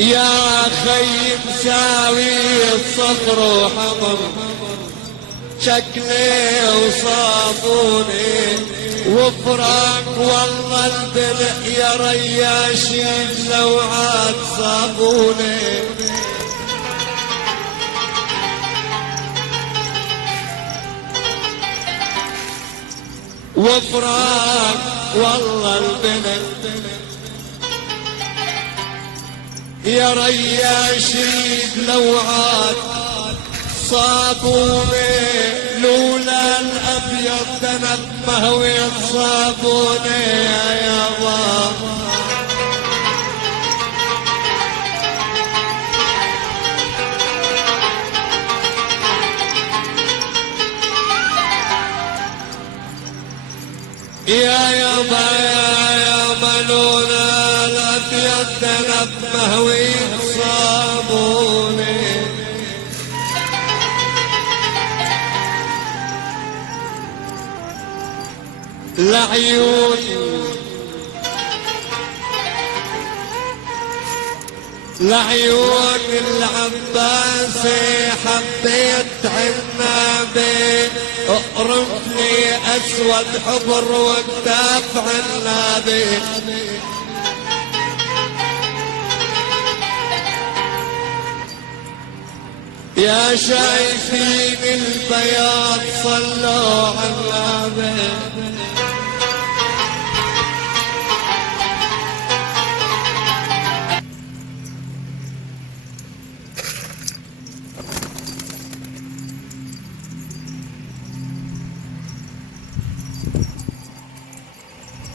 يا خي مساوي الصخر وحمر شكلي وصابوني وفراق والله البلع يا رياشين لو عاد صابوني وفراق والله البلع يا رياشين لو عاد صابوني لولا الابيض تنبه ويصابوني يا يابا يا يابا يا يابا لولا الابيض تنبه ويصابوني لعيون لعيون العباس حبيت عنابي اقرب لي اسود حبر واكتاف عنابي يا شايفين البياض صلوا عنابي